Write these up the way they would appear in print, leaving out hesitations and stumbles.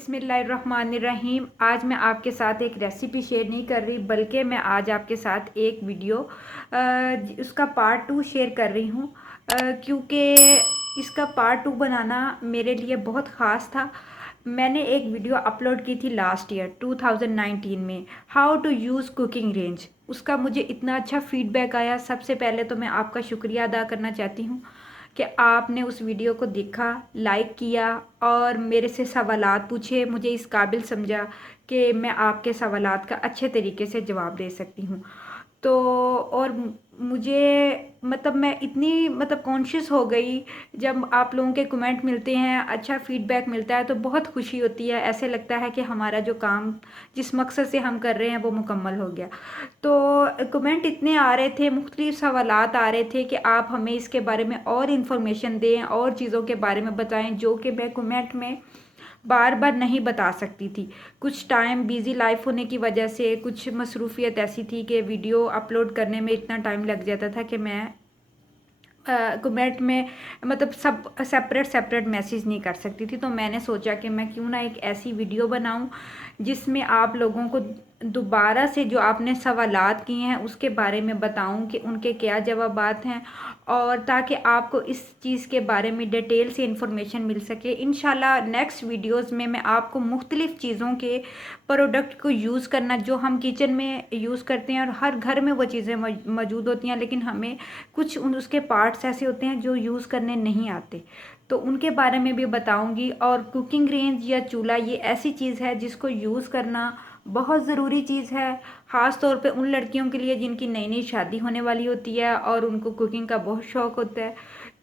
बिस्मिल्लाहिर्रहमानिर्रहीम। आज मैं आपके साथ एक रेसिपी शेयर नहीं कर रही, बल्कि मैं आज आपके साथ एक वीडियो उसका पार्ट 2 शेयर कर रही हूँ, क्योंकि इसका पार्ट 2 बनाना मेरे लिए बहुत ख़ास था। मैंने एक वीडियो अपलोड की थी लास्ट ईयर 2019 में, how to use cooking range. उसका मुझे इतना अच्छा फीडबैक आया। सबसे पहले तो मैं आपका शुक्रिया अदा करना चाहती हूँ कि आपने उस वीडियो को देखा, लाइक किया और मेरे से सवालात पूछे, मुझे इस काबिल समझा कि मैं आपके सवालात का अच्छे तरीके से जवाब दे सकती हूँ। तो और मुझे मैं इतनी कॉन्शियस हो गई, जब आप लोगों के कमेंट मिलते हैं, अच्छा फीडबैक मिलता है तो बहुत खुशी होती है। ऐसे लगता है कि हमारा जो काम जिस मकसद से हम कर रहे हैं वो मुकम्मल हो गया। तो कमेंट इतने आ रहे थे, मुख्तलिफ सवालात आ रहे थे कि आप हमें इसके बारे में और इन्फॉर्मेशन दें और चीज़ों के बारे में बताएं, जो कि मैं कमेंट में बार बार नहीं बता सकती थी। कुछ टाइम बिज़ी लाइफ होने की वजह से, कुछ मसरूफियत ऐसी थी कि वीडियो अपलोड करने में इतना टाइम लग जाता था कि मैं कमेंट में सब सेपरेट सेपरेट मैसेज नहीं कर सकती थी। तो मैंने सोचा कि मैं क्यों ना एक ऐसी वीडियो बनाऊं जिसमें आप लोगों को दोबारा से जो आपने सवालात किए हैं उसके बारे में बताऊं कि उनके क्या जवाबात हैं, और ताकि आपको इस चीज़ के बारे में डिटेल से इंफॉर्मेशन मिल सके। इंशाल्लाह नेक्स्ट वीडियोस में मैं आपको मुख्तलिफ़ चीज़ों के प्रोडक्ट को यूज़ करना, जो हम किचन में यूज़ करते हैं और हर घर में वो चीज़ें मौजूद होती हैं, लेकिन हमें कुछ उसके पार्ट्स ऐसे होते हैं जो यूज़ करने नहीं आते, तो उनके बारे में भी बताऊंगी। और कुकिंग रेंज या चूल्हा ये ऐसी चीज़ है जिसको यूज़ करना बहुत ज़रूरी चीज़ है, ख़ास तौर पे उन लड़कियों के लिए जिनकी नई नई शादी होने वाली होती है और उनको कुकिंग का बहुत शौक़ होता है।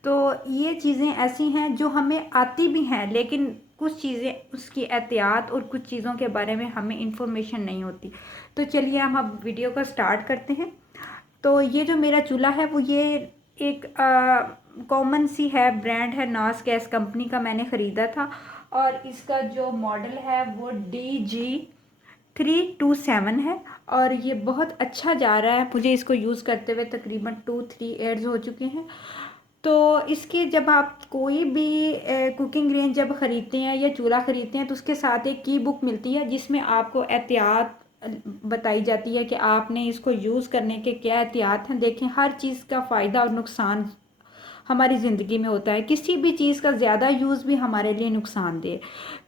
तो ये चीज़ें ऐसी हैं जो हमें आती भी हैं, लेकिन कुछ चीज़ें उसकी एहतियात और कुछ चीज़ों के बारे में हमें इंफॉर्मेशन नहीं होती। तो चलिए हम अब वीडियो का स्टार्ट करते हैं। तो ये जो मेरा चूल्हा है वो ये एक कॉमन सी है, ब्रांड है, नास गैस कंपनी का मैंने ख़रीदा था, और इसका जो मॉडल है वो DG327 है, और ये बहुत अच्छा जा रहा है। मुझे इसको यूज़ करते हुए तकरीबन 2-3 ईयर्स हो चुके हैं। तो इसके जब आप कोई भी कुकिंग रेंज जब ख़रीदते हैं या चूल्हा ख़रीदते हैं तो उसके साथ एक की बुक मिलती है जिसमें आपको एहतियात बताई जाती है कि आपने इसको यूज़ करने के क्या एहतियात हैं। देखें, हर चीज़ का फ़ायदा और नुकसान हमारी ज़िंदगी में होता है। किसी भी चीज़ का ज़्यादा यूज़ भी हमारे लिए नुकसानदेह।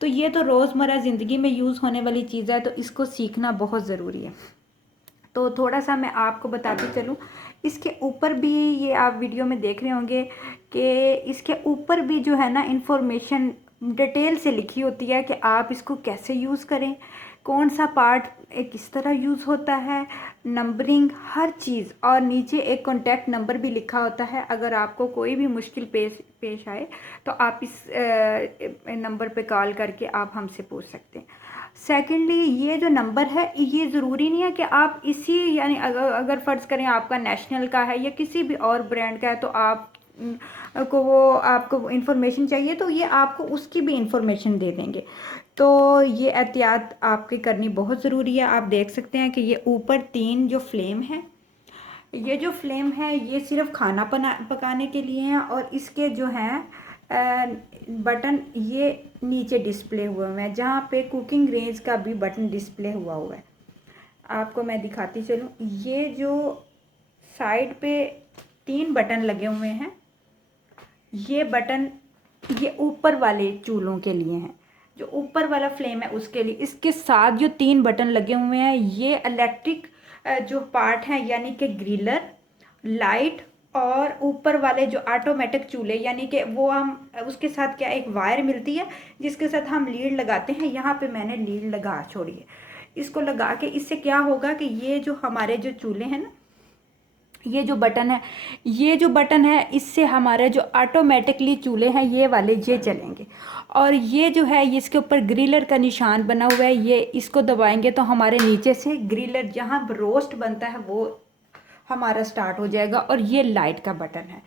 तो ये तो रोज़मर्रा ज़िंदगी में यूज़ होने वाली चीज़ है, तो इसको सीखना बहुत ज़रूरी है। तो थोड़ा सा मैं आपको बताती चलूँ, इसके ऊपर भी, ये आप वीडियो में देख रहे होंगे कि इसके ऊपर भी जो है ना इंफॉर्मेशन डिटेल से लिखी होती है कि आप इसको कैसे यूज़ करें, कौन सा पार्ट किस तरह यूज़ होता है, नंबरिंग, हर चीज़। और नीचे एक कॉन्टैक्ट नंबर भी लिखा होता है, अगर आपको कोई भी मुश्किल पेश आए तो आप इस नंबर पे कॉल करके आप हमसे पूछ सकते हैं। सेकेंडली, ये जो नंबर है ये ज़रूरी नहीं है कि आप इसी, यानी अगर फ़र्ज़ करें आपका नेशनल का है या किसी भी और ब्रांड का है, तो आप को वो आपको इन्फॉर्मेशन चाहिए तो ये आपको उसकी भी इंफॉर्मेशन दे देंगे। तो ये एहतियात आपकी करनी बहुत ज़रूरी है। आप देख सकते हैं कि ये ऊपर 3 जो फ्लेम है, ये जो फ्लेम है ये सिर्फ खाना पकाने के लिए हैं, और इसके जो हैं बटन ये नीचे डिस्प्ले हुए हैं, जहाँ पे कुकिंग रेंज का भी बटन डिस्प्ले हुआ है। आपको मैं दिखाती चलूँ, ये जो साइड पे 3 बटन लगे हुए हैं, ये बटन ये ऊपर वाले चूल्हों के लिए हैं, जो ऊपर वाला फ्लेम है उसके लिए। इसके साथ जो 3 बटन लगे हुए हैं ये इलेक्ट्रिक जो पार्ट हैं, यानी कि ग्रिलर, लाइट, और ऊपर वाले जो ऑटोमेटिक चूल्हे, यानी कि वो हम उसके साथ क्या एक वायर मिलती है जिसके साथ हम लीड लगाते हैं। यहाँ पे मैंने लीड लगा छोड़ी है, इसको लगा के इससे क्या होगा कि ये जो हमारे जो चूल्हे हैं ना, ये जो बटन है इससे हमारे जो ऑटोमेटिकली चूल्हे हैं ये वाले ये चलेंगे। और ये जो है इसके ऊपर ग्रिलर का निशान बना हुआ है, ये इसको दबाएंगे तो हमारे नीचे से ग्रिलर जहाँ रोस्ट बनता है वो हमारा स्टार्ट हो जाएगा। और ये लाइट का बटन है।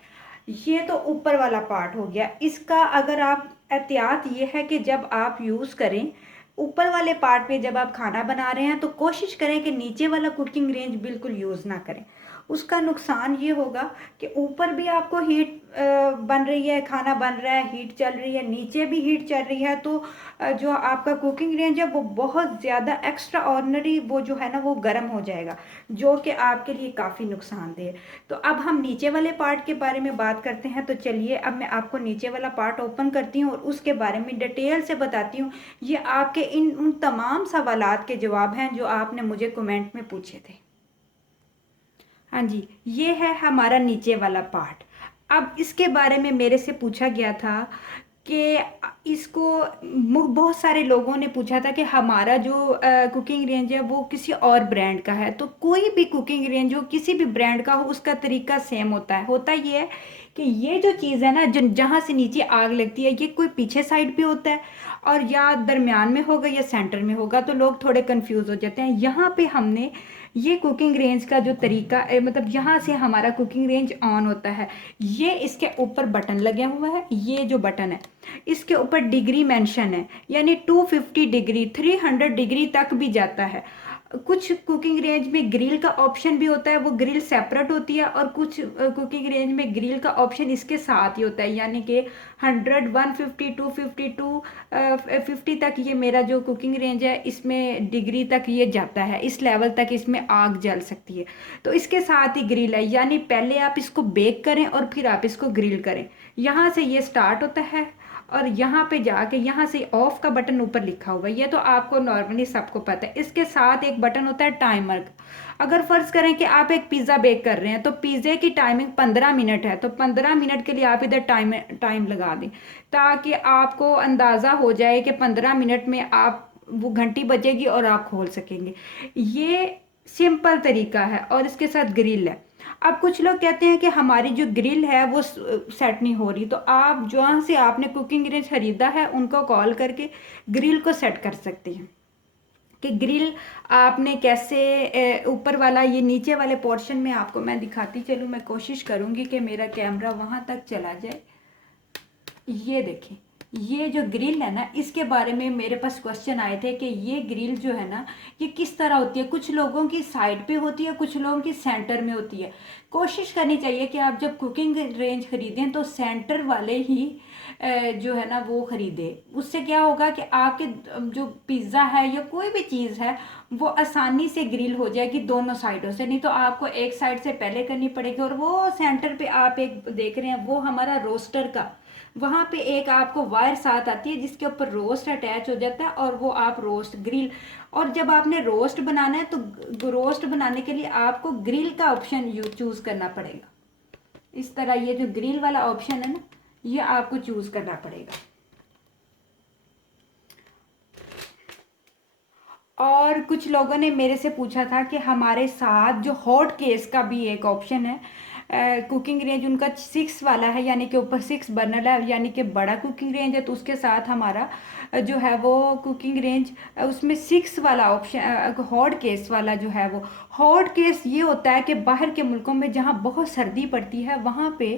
ये तो ऊपर वाला पार्ट हो गया। इसका अगर आप एहतियात ये है कि जब आप यूज़ करें ऊपर वाले पार्ट पे, जब आप खाना बना रहे हैं तो कोशिश करें कि नीचे वाला कुकिंग रेंज बिल्कुल यूज़ ना करें। उसका नुकसान ये होगा कि ऊपर भी आपको हीट बन रही है, खाना बन रहा है, हीट चल रही है, नीचे भी हीट चल रही है, तो जो आपका कुकिंग रेंज है वो बहुत ज़्यादा एक्स्ट्रा ऑर्डिनरी वो जो है ना वो गर्म हो जाएगा, जो कि आपके लिए काफ़ी नुकसानदेह है। तो अब हम नीचे वाले पार्ट के बारे में बात करते हैं। तो चलिए अब मैं आपको नीचे वाला पार्ट ओपन करती हूँ और उसके बारे में डिटेल से बताती हूँ। ये आपके इन उन तमाम सवालात के जवाब हैं जो आपने मुझे कमेंट में पूछे थे। हाँ जी, ये है हमारा नीचे वाला पार्ट। अब इसके बारे में मेरे से पूछा गया था कि इसको बहुत सारे लोगों ने पूछा था कि हमारा जो कुकिंग रेंज है वो किसी और ब्रांड का है। तो कोई भी कुकिंग रेंज हो, किसी भी ब्रांड का हो, उसका तरीका सेम होता है। होता ये है कि ये जो चीज़ है ना, जो जहाँ से नीचे आग लगती है, ये कोई पीछे साइड पे होता है और या दरमियान में होगा या सेंटर में होगा, तो लोग थोड़े कंफ्यूज हो जाते हैं। यहाँ पे हमने ये कुकिंग रेंज का जो तरीका मतलब यहाँ से हमारा कुकिंग रेंज ऑन होता है। ये इसके ऊपर बटन लगे हुआ है, ये जो बटन है इसके ऊपर डिग्री मेंशन है, यानी 250 डिग्री 300 डिग्री तक भी जाता है। कुछ कुकिंग रेंज में ग्रिल का ऑप्शन भी होता है, वो ग्रिल सेपरेट होती है, और कुछ कुकिंग रेंज में ग्रिल का ऑप्शन इसके साथ ही होता है, यानी कि 100 150 250 250 तक ये मेरा जो कुकिंग रेंज है इसमें डिग्री तक ये जाता है, इस लेवल तक इसमें आग जल सकती है। तो इसके साथ ही ग्रिल है, यानी पहले आप इसको बेक करें और फिर आप इसको ग्रिल करें। यहाँ से ये स्टार्ट होता है और यहाँ पे जाके यहाँ से ऑफ का बटन ऊपर लिखा हुआ है, ये तो आपको नॉर्मली सबको पता है। इसके साथ एक बटन होता है टाइमर का। अगर फर्ज करें कि आप एक पिज़्ज़ा बेक कर रहे हैं तो पिज़्ज़े की टाइमिंग 15 मिनट है, तो 15 मिनट के लिए आप इधर टाइम लगा दें, ताकि आपको अंदाज़ा हो जाए कि 15 मिनट में आप वो घंटी बजेगी और आप खोल सकेंगे। ये सिंपल तरीका है और इसके साथ ग्रिल है। अब कुछ लोग कहते हैं कि हमारी जो ग्रिल है वो सेट नहीं हो रही, तो आप जहाँ से आपने कुकिंग रेंज खरीदा है उनको कॉल करके ग्रिल को सेट कर सकते हैं कि ग्रिल आपने कैसे ऊपर वाला ये नीचे वाले पोर्शन में आपको मैं दिखाती चलूँ। मैं कोशिश करूँगी कि मेरा कैमरा वहाँ तक चला जाए। ये देखें, ये जो ग्रिल है ना, इसके बारे में मेरे पास क्वेश्चन आए थे कि ये ग्रिल जो है ना ये किस तरह होती है। कुछ लोगों की साइड पे होती है, कुछ लोगों की सेंटर में होती है। कोशिश करनी चाहिए कि आप जब कुकिंग रेंज खरीदें तो सेंटर वाले ही जो है ना वो खरीदें। उससे क्या होगा कि आपके जो पिज़्ज़ा है या कोई भी चीज़ है वो आसानी से ग्रिल हो जाएगी दोनों साइडों से, नहीं तो आपको एक साइड से पहले करनी पड़ेगी। और वो सेंटर पे आप एक देख रहे हैं वो हमारा रोस्टर का, वहाँ पे एक आपको वायर साथ आती है जिसके ऊपर रोस्ट अटैच हो जाता है और वो आप रोस्ट ग्रिल। और जब आपने रोस्ट बनाना है तो रोस्ट बनाने के लिए आपको ग्रिल का ऑप्शन चूज करना पड़ेगा। इस तरह ये जो ग्रिल वाला ऑप्शन है ना ये आपको चूज करना पड़ेगा। और कुछ लोगों ने मेरे से पूछा था कि हमारे साथ जो हॉट केस का भी एक ऑप्शन है, कुकिंग रेंज उनका 6 वाला है, यानी कि ऊपर 6 बर्नर है, यानी कि बड़ा कुकिंग रेंज है, तो उसके साथ हमारा जो है वो कुकिंग रेंज उसमें 6 वाला ऑप्शन हॉट केस वाला जो है वो हॉट केस ये होता है कि बाहर के मुल्कों में जहाँ बहुत सर्दी पड़ती है वहाँ पे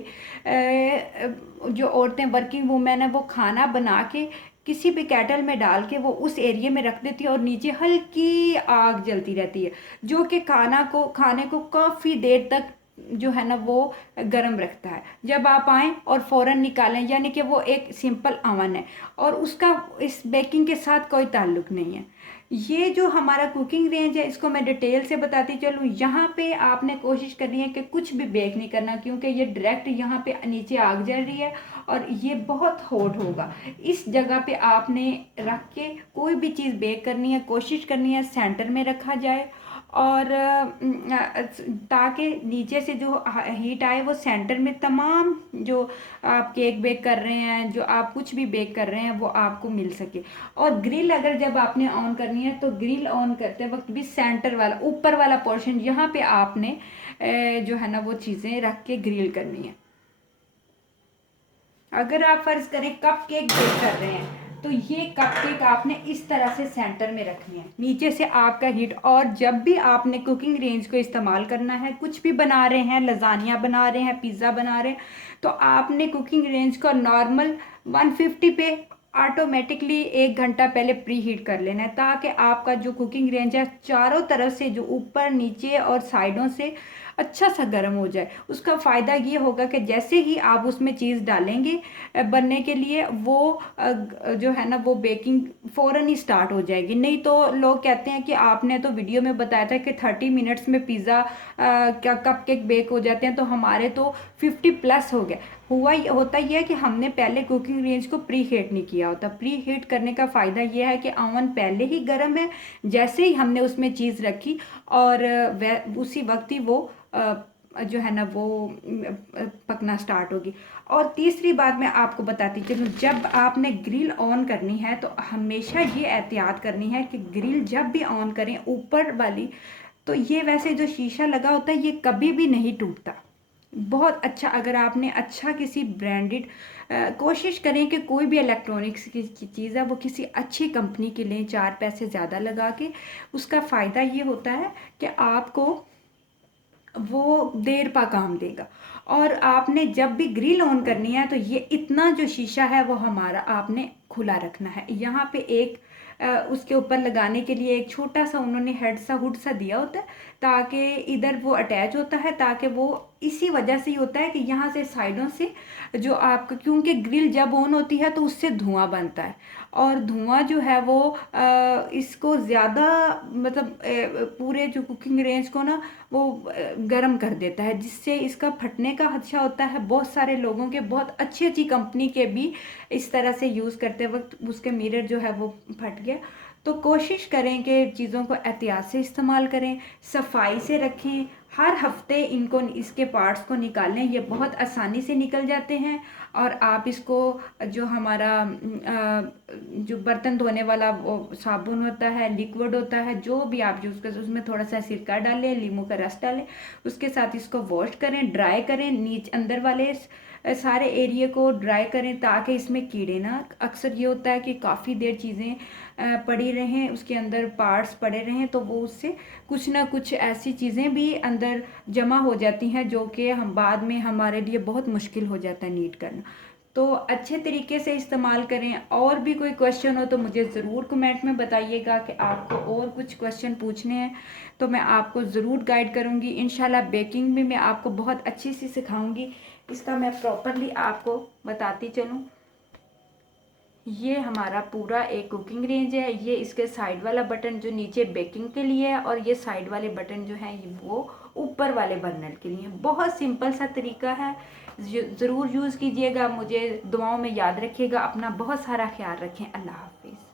जो औरतें वर्किंग वूमेन है वो खाना बना के किसी भी कैटल में डाल के वो उस एरिया में रख देती है और नीचे हल्की आग जलती रहती है, जो कि खाने को काफ़ी देर तक जो है ना वो गर्म रखता है। जब आप आएँ और फ़ौरन निकालें, यानी कि वो एक सिंपल अवन है और उसका इस बेकिंग के साथ कोई ताल्लुक नहीं है। ये जो हमारा कुकिंग रेंज है इसको मैं डिटेल से बताती चलूँ। यहाँ पे आपने कोशिश करनी है कि कुछ भी बेक नहीं करना, क्योंकि ये डायरेक्ट यहाँ पे नीचे आग जल रही है और ये बहुत हॉट होगा। इस जगह पे आपने रख के कोई भी चीज़ बेक करनी है, कोशिश करनी है सेंटर में रखा जाए और ताकि नीचे से जो हीट आए वो सेंटर में तमाम जो आप केक बेक कर रहे हैं, जो आप कुछ भी बेक कर रहे हैं वो आपको मिल सके। और ग्रिल अगर जब आपने ऑन करनी है तो ग्रिल ऑन करते वक्त भी सेंटर वाला ऊपर वाला पोर्शन यहाँ पे आपने जो है ना वो चीज़ें रख के ग्रिल करनी है। अगर आप फर्ज करें कप केक बेक कर रहे हैं तो ये कप केक आपने इस तरह से सेंटर में रखनी है, नीचे से आपका हीट। और जब भी आपने कुकिंग रेंज को इस्तेमाल करना है, कुछ भी बना रहे हैं, लजानिया बना रहे हैं, पिज़्ज़ा बना रहे हैं, तो आपने कुकिंग रेंज को नॉर्मल 150 पे ऑटोमेटिकली 1 घंटा पहले प्री हीट कर लेना है, ताकि आपका जो कुकिंग रेंज है चारों तरफ से जो ऊपर नीचे और साइडों से अच्छा सा गर्म हो जाए। उसका फ़ायदा ये होगा कि जैसे ही आप उसमें चीज़ डालेंगे बनने के लिए, वो जो है ना वो बेकिंग फ़ौरन ही स्टार्ट हो जाएगी। नहीं तो लोग कहते हैं कि आपने तो वीडियो में बताया था कि 30 मिनट्स में पिज़्ज़ा क्या कपकेक बेक हो जाते हैं, तो हमारे तो 50+ हो गए। होता ये है कि हमने पहले कुकिंग रेंज को प्री हीट नहीं किया होता। प्री हीट करने का फ़ायदा ये है कि अवन पहले ही गर्म है, जैसे ही हमने उसमें चीज़ रखी और वह उसी वक्त ही वो जो है ना वो पकना स्टार्ट होगी। और तीसरी बात मैं आपको बताती चलूँ, जब आपने ग्रिल ऑन करनी है तो हमेशा ये एहतियात करनी है कि ग्रिल जब भी ऑन करें ऊपर वाली, तो ये वैसे जो शीशा लगा होता है ये कभी भी नहीं टूटता। बहुत अच्छा, अगर आपने अच्छा किसी ब्रांडेड, कोशिश करें कि कोई भी इलेक्ट्रॉनिक्स की चीज़ है वो किसी अच्छी कंपनी की लें, 4 पैसे ज़्यादा लगा के। उसका फ़ायदा ये होता है कि आपको वो देर पा काम देगा। और आपने जब भी ग्रिल ऑन करनी है तो ये इतना जो शीशा है वो हमारा आपने खुला रखना है। यहाँ पे एक उसके ऊपर लगाने के लिए एक छोटा सा उन्होंने हेड सा हुड सा दिया होता है, ताकि इधर वो अटैच होता है, ताकि वो इसी वजह से ही होता है कि यहाँ से साइडों से जो आपका, क्योंकि ग्रिल जब ऑन होती है तो उससे धुआं बनता है, और धुआं जो है वो इसको ज़्यादा मतलब पूरे जो कुकिंग रेंज को ना वो गर्म कर देता है, जिससे इसका फटने का खदशा होता है। बहुत सारे लोगों के, बहुत अच्छी अच्छी कंपनी के भी इस तरह से यूज़ करते वक्त उसके मिरर जो है वो फट गया। तो कोशिश करें कि चीज़ों को एहतियात से इस्तेमाल करें, सफाई से रखें, हर हफ्ते इनको, इसके पार्ट्स को निकालें। ये बहुत आसानी से निकल जाते हैं। और आप इसको, जो हमारा जो बर्तन धोने वाला वो साबुन होता है, लिक्विड होता है, जो भी आप यूज़ करते हैं, उसमें थोड़ा सा सिरका डालें, नींबू का रस डालें, उसके साथ इसको वॉश करें, ड्राई करें, नीचे अंदर वाले सारे एरिया को ड्राई करें, ताकि इसमें कीड़े ना, अक्सर ये होता है कि काफ़ी देर चीज़ें पड़ी रहें, उसके अंदर पार्ट्स पड़े रहें, तो वो उससे कुछ ना कुछ ऐसी चीज़ें भी अंदर जमा हो जाती हैं जो कि हम बाद में हमारे लिए बहुत मुश्किल हो जाता है नीट करना। तो अच्छे तरीके से इस्तेमाल करें। और भी कोई क्वेश्चन हो तो मुझे ज़रूर कमेंट में बताइएगा कि आपको और कुछ क्वेश्चन पूछने हैं, तो मैं आपको ज़रूर गाइड करूँगी। इंशाल्लाह बेकिंग भी मैं आपको बहुत अच्छी सी सिखाऊंगी। इसका मैं प्रॉपरली आपको बताती चलूँ। ये हमारा पूरा एक कुकिंग रेंज है। ये इसके साइड वाला बटन जो नीचे बेकिंग के लिए है, और ये साइड वाले बटन जो हैं वो ऊपर वाले बर्नर के लिए। बहुत सिंपल सा तरीका है, ज़रूर यूज़ कीजिएगा। मुझे दुआओं में याद रखिएगा। अपना बहुत सारा ख्याल रखें। अल्लाह हाफिज़।